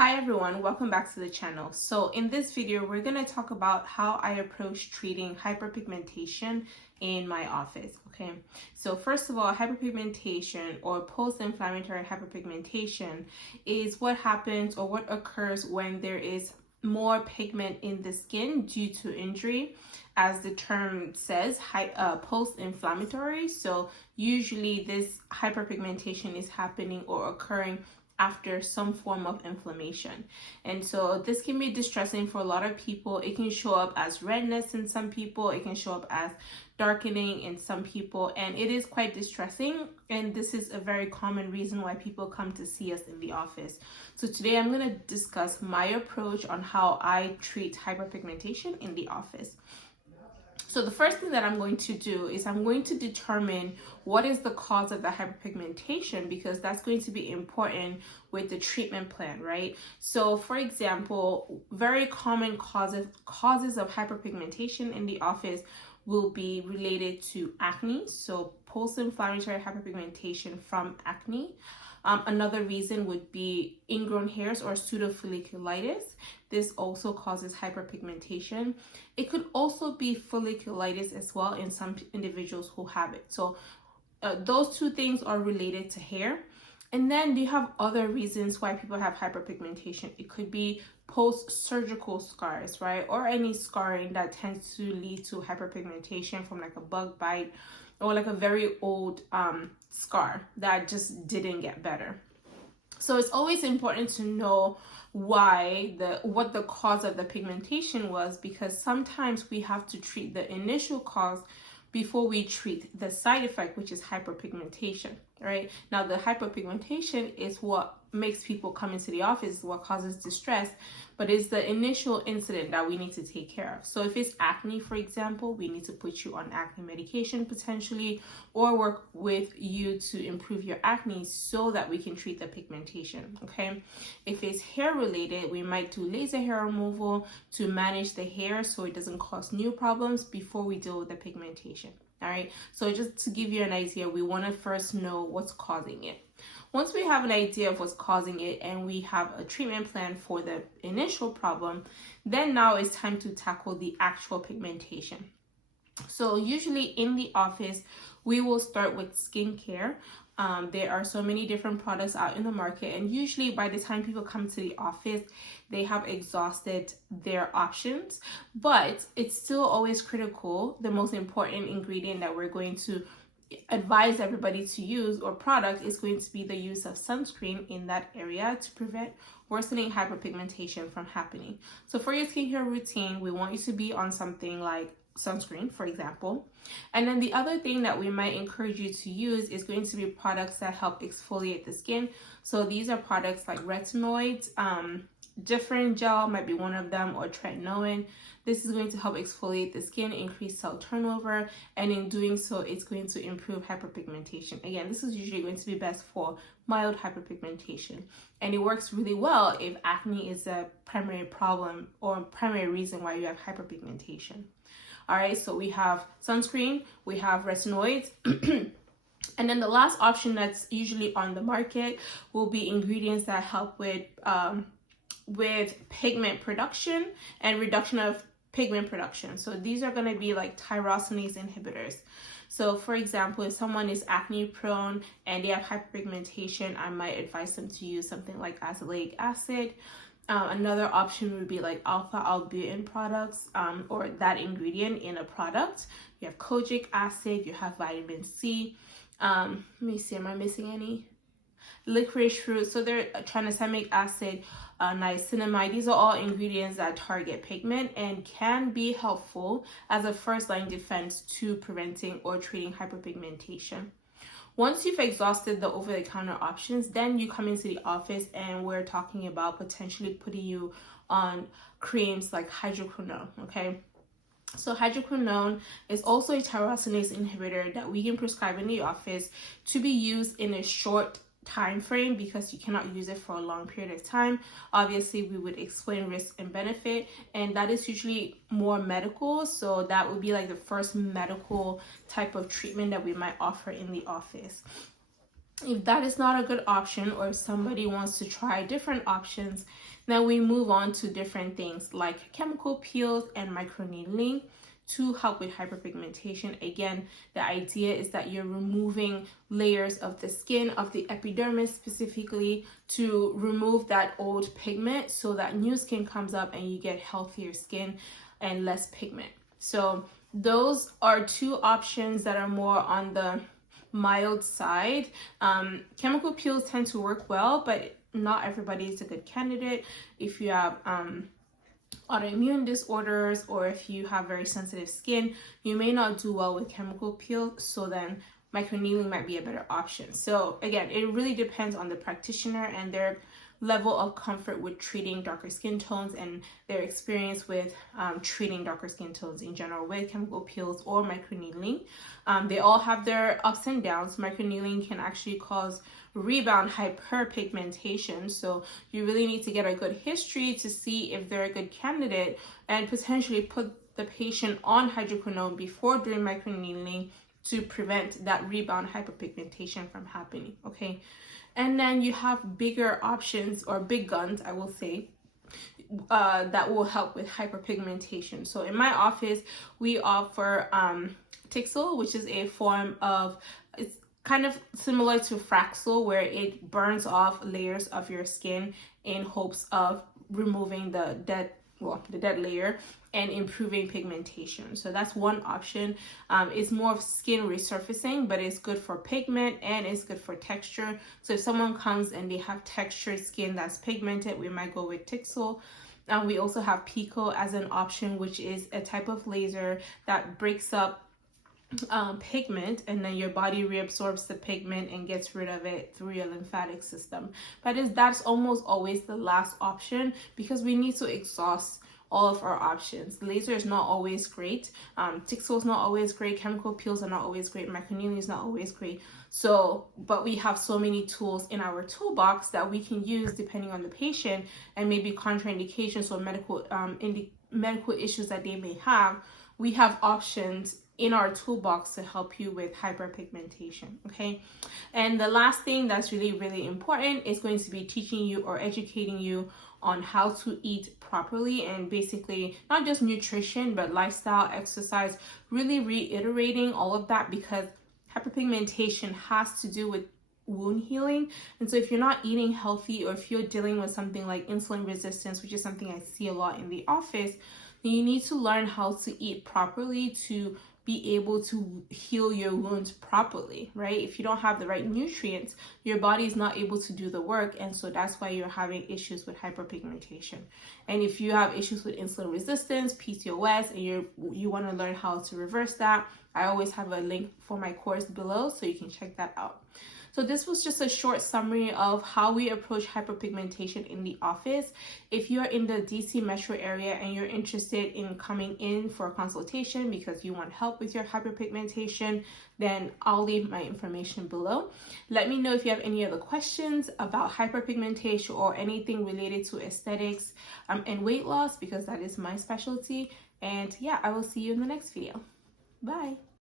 Hi everyone, welcome back to the channel. So in this video, we're going to talk about how I approach treating hyperpigmentation in my office. Okay, so first of all, hyperpigmentation or post-inflammatory hyperpigmentation is what happens or what occurs when there is more pigment in the skin due to injury. As the term says, post-inflammatory. So usually this hyperpigmentation is happening or occurring after some form of inflammation. And so this can be distressing for a lot of people. It can show up as redness in some people. It can show up as darkening in some people. And it is quite distressing. And this is a very common reason why people come to see us in the office. So today I'm going to discuss my approach on how I treat hyperpigmentation in the office. So the first thing that I'm going to do is I'm going to determine what is the cause of the hyperpigmentation, because that's going to be important with the treatment plan, right? So for example, very common causes of hyperpigmentation in the office will be related to acne. So post-inflammatory hyperpigmentation from acne. Another reason would be ingrown hairs or pseudofolliculitis. This also causes hyperpigmentation. It could also be folliculitis as well in some individuals who have it. So those two things are related to hair. And then you have other reasons why people have hyperpigmentation. It could be post-surgical scars, right? Or any scarring that tends to lead to hyperpigmentation from like a bug bite or like a very old scar that just didn't get better. So it's always important to know what the cause of the pigmentation was, because sometimes we have to treat the initial cause before we treat the side effect, which is hyperpigmentation, right? Now, the hyperpigmentation is what makes people come into the office, what causes distress, but it's the initial incident that we need to take care of. So if it's acne, for example, we need to put you on acne medication potentially, or work with you to improve your acne so that we can treat the pigmentation, okay? If it's hair related, we might do laser hair removal to manage the hair so it doesn't cause new problems before we deal with the pigmentation. All right, so just to give you an idea, we want to first know what's causing it. Once we have an idea of what's causing it and we have a treatment plan for the initial problem, then now it's time to tackle the actual pigmentation. So usually in the office, we will start with skincare. There are so many different products out in the market, and usually by the time people come to the office, they have exhausted their options, but it's still always critical. The most important ingredient that we're going to advise everybody to use or product is going to be the use of sunscreen in that area to prevent worsening hyperpigmentation from happening. So for your skincare routine, we want you to be on something like sunscreen, for example. And then the other thing that we might encourage you to use is going to be products that help exfoliate the skin. So these are products like retinoids, different gel might be one of them, or tretinoin. This is going to help exfoliate the skin, increase cell turnover, and in doing so, it's going to improve hyperpigmentation. Again, this is usually going to be best for mild hyperpigmentation, and it works really well if acne is a primary problem or primary reason why you have hyperpigmentation. All right, so we have sunscreen, we have retinoids, and then the last option that's usually on the market will be ingredients that help with pigment production and reduction of pigment production. So these are going to be like tyrosinase inhibitors. So for example, if someone is acne prone and they have hyperpigmentation, I might advise them to use something like azelaic acid. Another option would be like alpha-albumin products, or that ingredient in a product. You have kojic acid, you have vitamin C. Let me see, am I missing any? Licorice fruit, so they're tranexamic acid, niacinamide. These are all ingredients that target pigment and can be helpful as a first-line defense to preventing or treating hyperpigmentation. Once you've exhausted the over-the-counter options, then you come into the office and we're talking about potentially putting you on creams like hydroquinone, okay? So hydroquinone is also a tyrosinase inhibitor that we can prescribe in the office to be used in a short time frame, because you cannot use it for a long period of time. Obviously, we would explain risk and benefit, and that is usually more medical. So that would be like the first medical type of treatment that we might offer in the office. If that is not a good option, or if somebody wants to try different options, then we move on to different things like chemical peels and microneedling to help with hyperpigmentation. Again, the idea is that you're removing layers of the skin, of the epidermis specifically, to remove that old pigment so that new skin comes up and you get healthier skin and less pigment. So those are two options that are more on the mild side. Chemical peels tend to work well, but not everybody is a good candidate. If you have autoimmune disorders, or if you have very sensitive skin, you may not do well with chemical peel, so then microneedling might be a better option. So again, it really depends on the practitioner and their level of comfort with treating darker skin tones and their experience with treating darker skin tones in general with chemical peels or microneedling. They all have their ups and downs. Microneedling can actually cause rebound hyperpigmentation, so you really need to get a good history to see if they're a good candidate and potentially put the patient on hydroquinone before doing microneedling to prevent that rebound hyperpigmentation from happening. Okay, and then you have bigger options, or big guns, I will say, that will help with hyperpigmentation. So in my office, we offer tixel, which is a form of, it's kind of similar to Fraxel, where it burns off layers of your skin in hopes of removing the dead layer and improving pigmentation. So that's one option. It's more of skin resurfacing, but it's good for pigment and it's good for texture. So if someone comes and they have textured skin that's pigmented, we might go with tixel. We also have Pico as an option, which is a type of laser that breaks up pigment, and then your body reabsorbs the pigment and gets rid of it through your lymphatic system. But that's almost always the last option, because we need to exhaust all of our options. Laser is not always great. Tixel is not always great. Chemical peels are not always great. Microneedling is not always great. So, but we have so many tools in our toolbox that we can use depending on the patient and maybe contraindications or medical issues that they may have. We have options in our toolbox to help you with hyperpigmentation. Okay, and the last thing that's really, really important is going to be teaching you or educating you on how to eat properly, and basically not just nutrition but lifestyle, exercise, really reiterating all of that, because hyperpigmentation has to do with wound healing. And so if you're not eating healthy, or if you're dealing with something like insulin resistance, which is something I see a lot in the office, then you need to learn how to eat properly to be able to heal your wounds properly, right? If you don't have the right nutrients, your body is not able to do the work, and so that's why you're having issues with hyperpigmentation. And if you have issues with insulin resistance, PCOS, and you want to learn how to reverse that, I always have a link for my course below, so you can check that out. So this was just a short summary of how we approach hyperpigmentation in the office. If you're in the DC metro area and you're interested in coming in for a consultation because you want help with your hyperpigmentation, then I'll leave my information below. Let me know if you have any other questions about hyperpigmentation or anything related to aesthetics and weight loss, because that is my specialty. And yeah, I will see you in the next video. Bye.